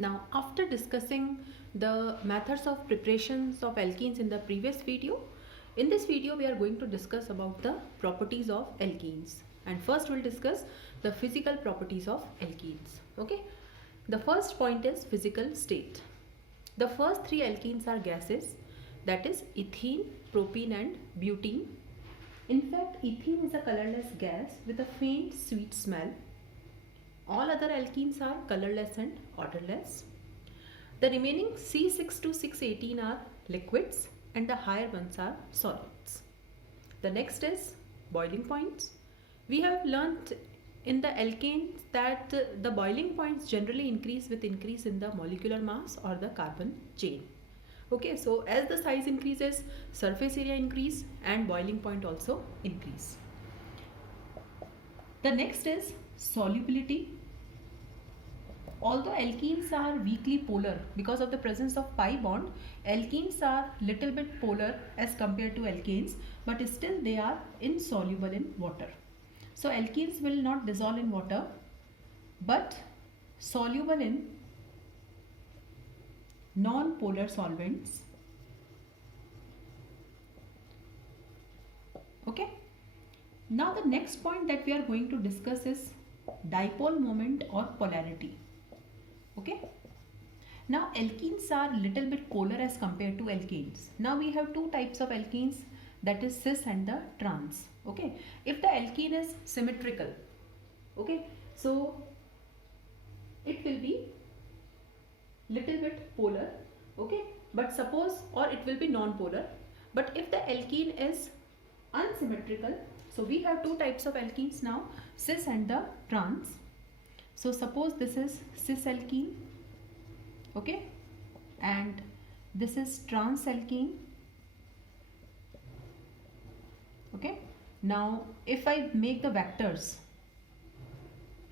Now, after discussing the methods of preparations of alkenes in the previous video, in this video we are going to discuss about the properties of alkenes. And first we'll discuss the physical properties of alkenes. Okay. The first point is physical state. The first three alkenes are gases, that is ethene, propene and butene. In fact, ethene is a colorless gas with a faint sweet smell. All other alkenes are colorless and odorless. The remaining C6 to 618 are liquids and the higher ones are solids. The next is boiling points. We have learnt in the alkanes that the boiling points generally increase with increase in the molecular mass or the carbon chain. Okay, so as the size increases, surface area increase and boiling point also increase. The next is solubility. Although alkenes are weakly polar because of the presence of pi bond, alkenes are little bit polar as compared to alkanes, but still they are insoluble in water. So alkenes will not dissolve in water but soluble in non-polar solvents. Okay. Now the next point that we are going to discuss is dipole moment or polarity. Okay. Now alkenes are little bit polar as compared to alkanes. Now we have two types of alkenes, that is cis and the trans. Okay. If the alkene is symmetrical, okay, so it will be little bit polar, okay, but suppose, or it will be non-polar. But if the alkene is unsymmetrical, so we have two types of alkenes now, cis and the trans. So suppose this is cis alkene, okay, and this is trans alkene. Okay, now if I make the vectors,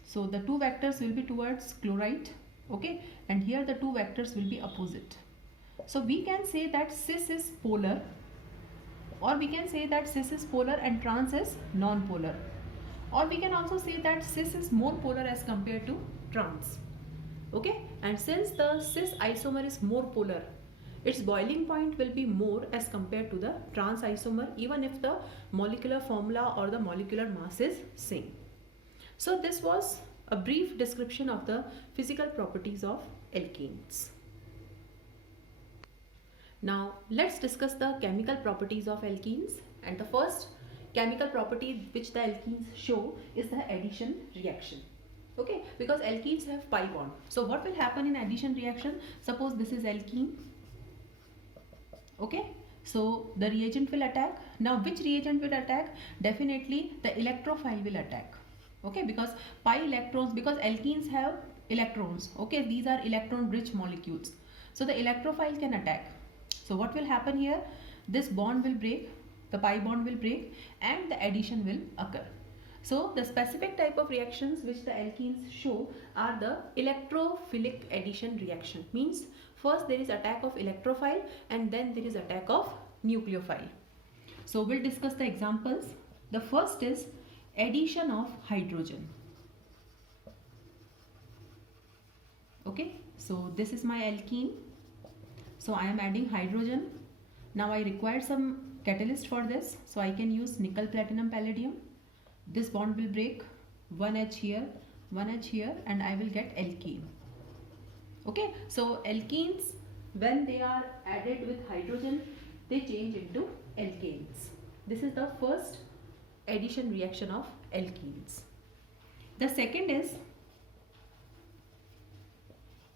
so the two vectors will be towards chloride, okay, and here the two vectors will be opposite. So we can say that cis is polar, or we can say that cis is polar and trans is non-polar, or we can also say that cis is more polar as compared to trans. Okay, and since the cis isomer is more polar, its boiling point will be more as compared to the trans isomer, even if the molecular formula or the molecular mass is same. So this was a brief description of the physical properties of alkenes. Now let's discuss the chemical properties of alkenes, and the first chemical property which the alkenes show is the addition reaction. Okay, because alkenes have pi bond. So what will happen in addition reaction? Suppose this is alkene. Okay, so the reagent will attack. Now which reagent will attack? Definitely the electrophile will attack. Okay, because pi electrons, because alkenes have electrons. Okay, these are electron rich molecules. So the electrophile can attack. So what will happen here? This bond will break, the pi bond will break and the addition will occur. So the specific type of reactions which the alkenes show are the electrophilic addition reaction. Means first there is attack of electrophile and then there is attack of nucleophile. So we'll discuss the examples. The first is addition of hydrogen. Okay, so this is my alkene. So I am adding hydrogen. Now I require some catalyst for this. So I can use nickel, platinum, palladium. This bond will break, one H here, one H here, and I will get alkene. Okay, so alkenes, when they are added with hydrogen, they change into alkanes. This is the first addition reaction of alkenes. The second is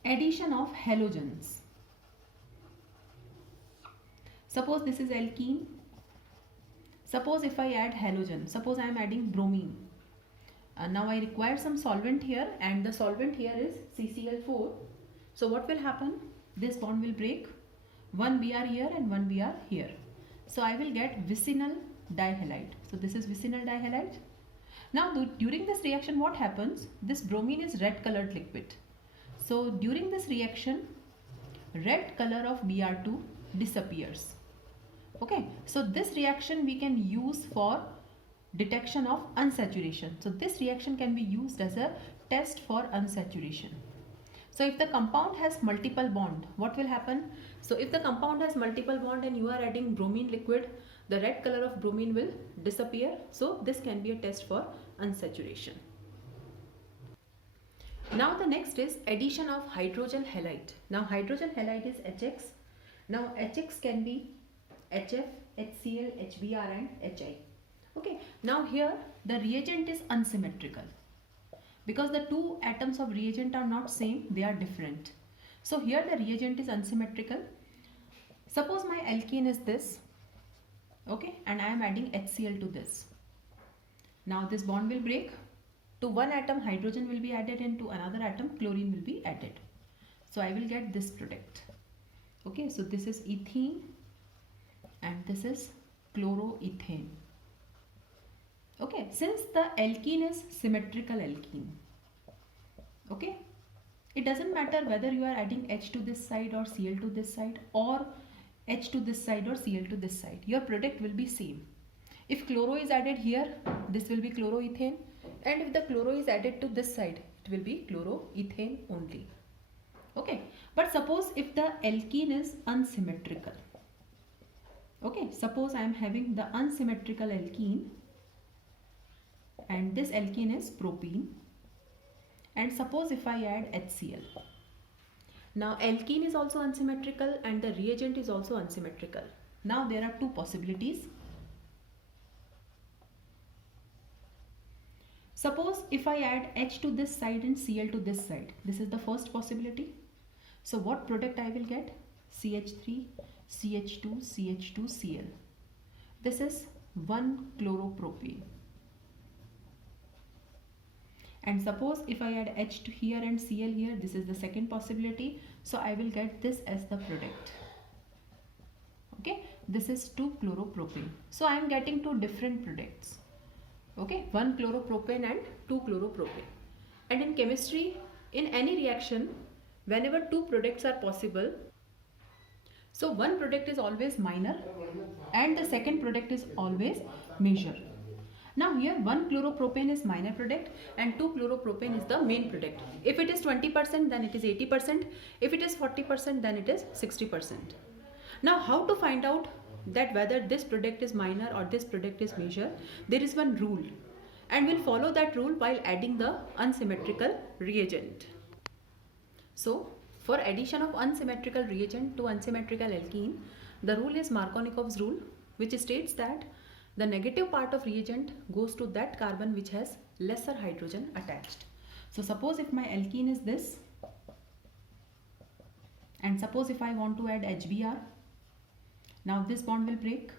addition of halogens. Suppose this is alkene. Suppose if I add halogen, suppose I am adding bromine. Now I require some solvent here and the solvent here is CCl4. So what will happen? This bond will break. One Br here and one Br here. So I will get vicinal dihalide. So this is vicinal dihalide. Now during this reaction what happens? This bromine is red colored liquid. So during this reaction, red color of Br2 disappears. Okay, so this reaction we can use for detection of unsaturation. So this reaction can be used as a test for unsaturation. So if the compound has multiple bond, what will happen? So if the compound has multiple bond and you are adding bromine liquid, the red color of bromine will disappear. So this can be a test for unsaturation. Now the next is addition of hydrogen halide. Now hydrogen halide is HX. Now HX can be HF, HCl, HBr and HI. Okay. Now here the reagent is unsymmetrical. Because the two atoms of reagent are not same, they are different. So here the reagent is unsymmetrical. Suppose my alkene is this, okay, and I am adding HCl to this. Now this bond will break. To one atom hydrogen will be added and to another atom chlorine will be added. So I will get this product. Okay, so this is ethene and this is chloroethane. Okay, since the alkene is symmetrical alkene, okay, it doesn't matter whether you are adding H to this side or Cl to this side or H to this side or Cl to this side, your product will be same. If chloro is added here, this will be chloroethane, and if the chloro is added to this side, it will be chloroethane only. Okay, but suppose if the alkene is unsymmetrical, okay, suppose I am having the unsymmetrical alkene and this alkene is propene, and suppose if I add HCl. Now alkene is also unsymmetrical and the reagent is also unsymmetrical. Now there are two possibilities. Suppose if I add H to this side and Cl to this side, this is the first possibility. So what product I will get? CH3, CH2, CH2, Cl. This is 1-chloropropane. And suppose if I add H to here and Cl here, this is the second possibility. So I will get this as the product. Okay, this is 2-chloropropane. So I am getting two different products. Okay, 1-chloropropane and 2-chloropropane. And in chemistry, in any reaction, whenever two products are possible, so one product is always minor and the second product is always major. Now here 1-chloropropane is minor product and 2-chloropropane is the main product. If it is 20%, then it is 80%. If it is 40%, then it is 60%. Now how to find out that whether this product is minor or this product is major? There is one rule, and we'll follow that rule while adding the unsymmetrical reagent. So for addition of unsymmetrical reagent to unsymmetrical alkene, the rule is Markovnikov's rule, which states that the negative part of reagent goes to that carbon which has lesser hydrogen attached. So suppose if my alkene is this, and suppose if I want to add HBr, now this bond will break.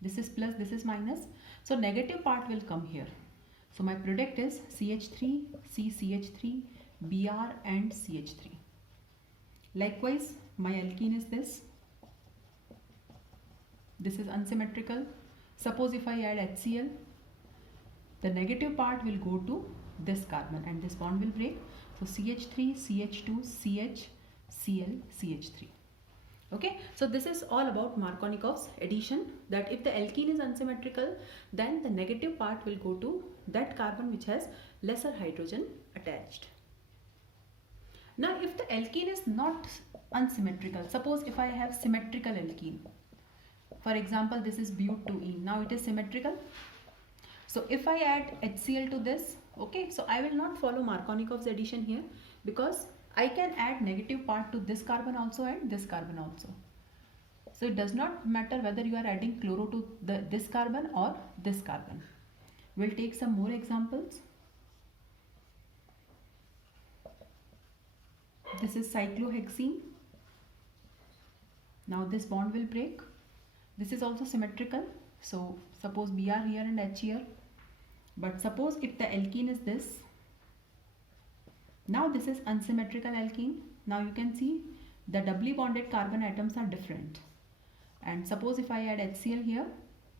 This is plus, this is minus. So negative part will come here. So my product is CH3, CCH3, Br and CH3. Likewise, my alkene is this. This is unsymmetrical. Suppose if I add HCl, the negative part will go to this carbon and this bond will break. So CH3, CH2, CH, Cl, CH3. Okay, so this is all about Markovnikov's addition, that if the alkene is unsymmetrical, then the negative part will go to that carbon which has lesser hydrogen attached. Now if the alkene is not unsymmetrical, suppose if I have symmetrical alkene, for example this is but2ene, now it is symmetrical. So if I add HCl to this, okay, so I will not follow Markovnikov's addition here, because I can add negative part to this carbon also and this carbon also. So it does not matter whether you are adding chloro to this carbon or this carbon. We'll take some more examples. This is cyclohexene. Now this bond will break. This is also symmetrical. So suppose Br here and H here. But suppose if the alkene is this, now this is unsymmetrical alkene. Now you can see the doubly bonded carbon atoms are different. And suppose if I add HCl here,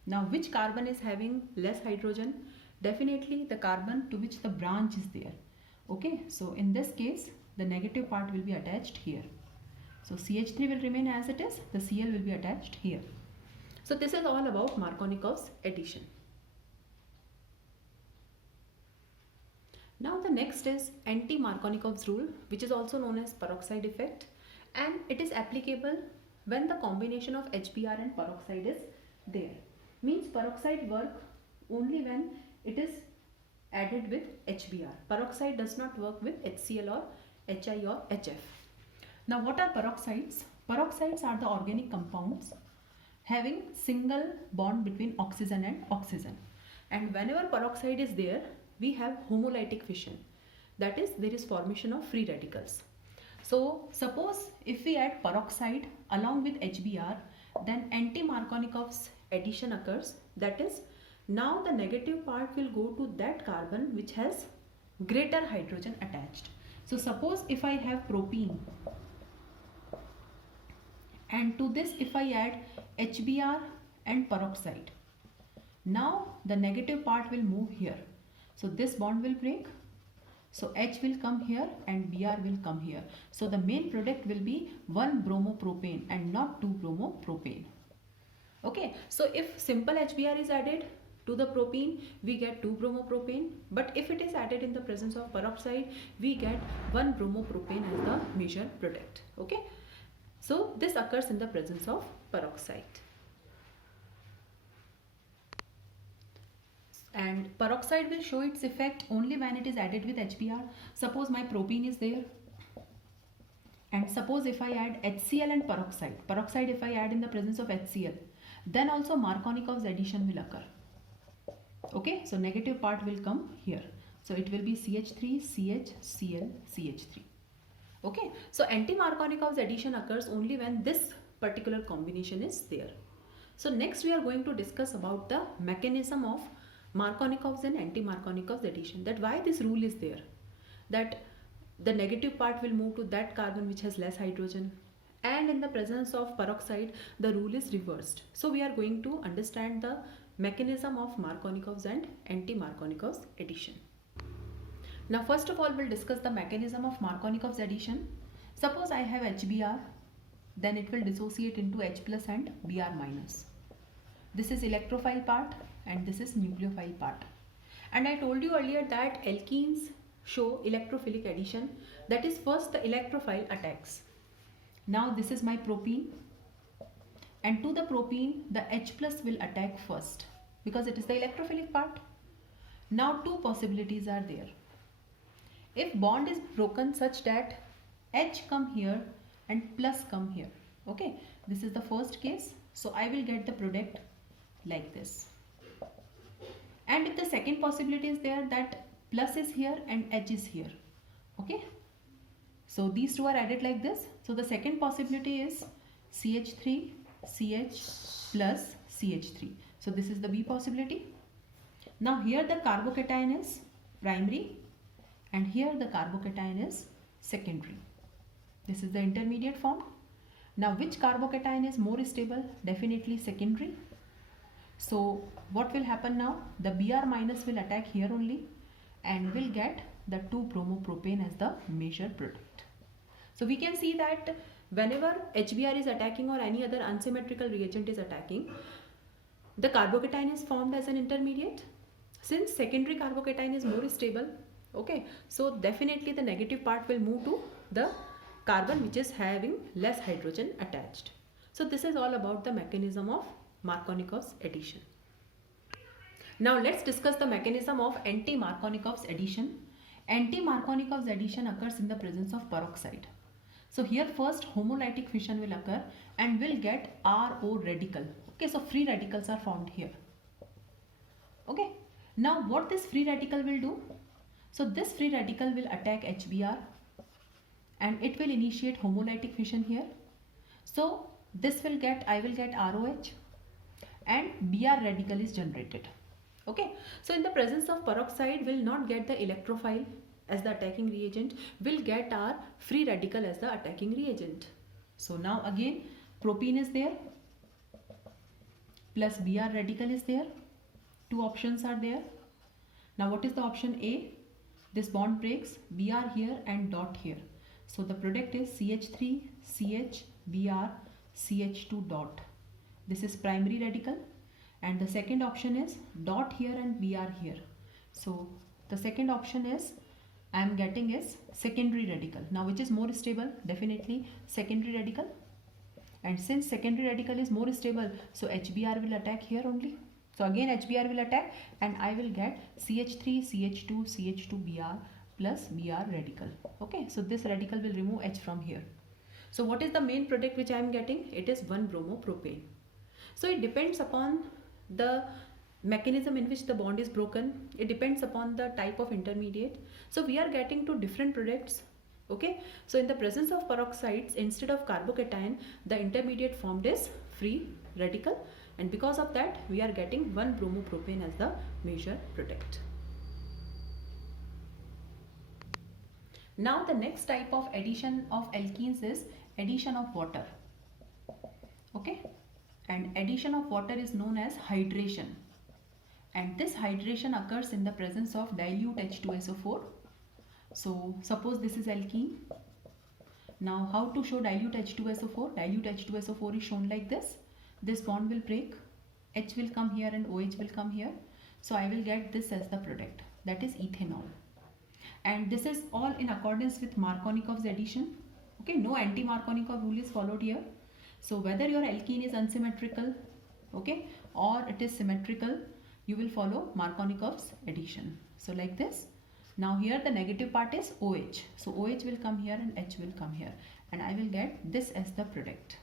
now which carbon is having less hydrogen? Definitely the carbon to which the branch is there. Okay, so in this case the negative part will be attached here. So CH3 will remain as it is, the Cl will be attached here. So this is all about Markovnikov's addition. Now the next is anti-Markovnikov's rule, which is also known as peroxide effect, and it is applicable when the combination of HBr and peroxide is there. Means peroxide work only when it is added with HBr. Peroxide does not work with HCl or HI or HF. Now what are peroxides? Peroxides are the organic compounds having single bond between oxygen and oxygen. And whenever peroxide is there, we have homolytic fission. That is, there is formation of free radicals. So suppose if we add peroxide along with HBr, then anti-Markovnikov's addition occurs. That is, now the negative part will go to that carbon which has greater hydrogen attached. So suppose if I have propene, and to this if I add HBr and peroxide, now the negative part will move here. So this bond will break. So H will come here and Br will come here. So the main product will be 1 bromopropane and not 2 bromopropane. Okay, so if simple HBr is added to the propene, we get 2 bromopropane. But if it is added in the presence of peroxide, we get 1 bromopropane as the major product. Okay, so this occurs in the presence of peroxide. And peroxide will show its effect only when it is added with HBr. Suppose my propene is there, and suppose if I add HCl and peroxide if I add in the presence of HCl, then also Markovnikov's addition will occur. Okay, so negative part will come here. So it will be CH3, CH, Cl, CH3. Okay, so anti-Markovnikov's addition occurs only when this particular combination is there. So next we are going to discuss about the mechanism of Markovnikov's and anti-Markovnikov's addition, that why this rule is there, that the negative part will move to that carbon which has less hydrogen, and in the presence of peroxide the rule is reversed. So we are going to understand the mechanism of Markovnikov's and anti-Markovnikov's addition. Now first of all we'll discuss the mechanism of Markovnikov's addition. Suppose I have HBr, then it will dissociate into H plus and Br minus. This is electrophile part and this is nucleophile part. And I told you earlier that alkenes show electrophilic addition. That is, first the electrophile attacks. Now this is my propene, and to the propene the H plus will attack first because it is the electrophilic part. Now two possibilities are there. If bond is broken such that H come here and plus come here, okay, this is the first case. So I will get the product like this. And if the second possibility is there, that plus is here and H is here, okay, so these two are added like this. So the second possibility is CH3 CH plus CH3. So this is the B possibility. Now here the carbocation is primary and here the carbocation is secondary. This is the intermediate form. Now which carbocation is more stable? Definitely secondary. So what will happen now? The Br minus will attack here only and will get the 2 bromopropane as the major product. So we can see that whenever HBr is attacking or any other unsymmetrical reagent is attacking, the carbocation is formed as an intermediate. Since secondary carbocation is more stable, okay, so definitely the negative part will move to the carbon which is having less hydrogen attached. So this is all about the mechanism of Markovnikov's addition. Now let's discuss the mechanism of anti-Markovnikov's addition. Anti-Markovnikov's addition occurs in the presence of peroxide. So here first homolytic fission will occur and will get RO radical. Okay, so free radicals are formed here. Okay, now what this free radical will do? So this free radical will attack HBr and it will initiate homolytic fission here. So this will get, I will get ROH and Br radical is generated. Okay, so in the presence of peroxide will not get the electrophile as the attacking reagent, will get our free radical as the attacking reagent. So now again propene is there plus Br radical is there. Two options are there. Now what is the option A? This bond breaks, Br here and dot here. So the product is CH3 CH Br CH2 dot. This is primary radical, and the second option is dot here and Br here. So the second option is I am getting is secondary radical. Now which is more stable? Definitely secondary radical. And since secondary radical is more stable, so HBr will attack here only. So again HBr will attack and I will get CH3, CH2, CH2Br plus Br radical. Okay, so this radical will remove H from here. So what is the main product which I am getting? It is 1-bromopropane. So it depends upon the mechanism in which the bond is broken. It depends upon the type of intermediate. So we are getting two different products. Okay, so in the presence of peroxides, instead of carbocation, the intermediate formed is free radical, and because of that we are getting 1-bromopropane as the major product. Now the next type of addition of alkenes is addition of water. Okay, and addition of water is known as hydration, and this hydration occurs in the presence of dilute H2SO4. So suppose this is alkene. Now how to show dilute H2SO4? Dilute H2SO4 is shown like this. This bond will break, H will come here and OH will come here. So I will get this as the product, that is ethanol. And this is all in accordance with Markovnikov's addition. Okay, no anti-Markovnikov rule is followed here. So whether your alkene is unsymmetrical, okay, or it is symmetrical, you will follow Markovnikov's addition. So like this. Now here the negative part is OH. So OH will come here and H will come here, and I will get this as the product.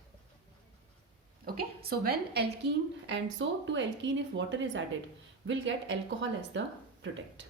Okay, so when alkene, and so to alkene if water is added, we'll get alcohol as the product.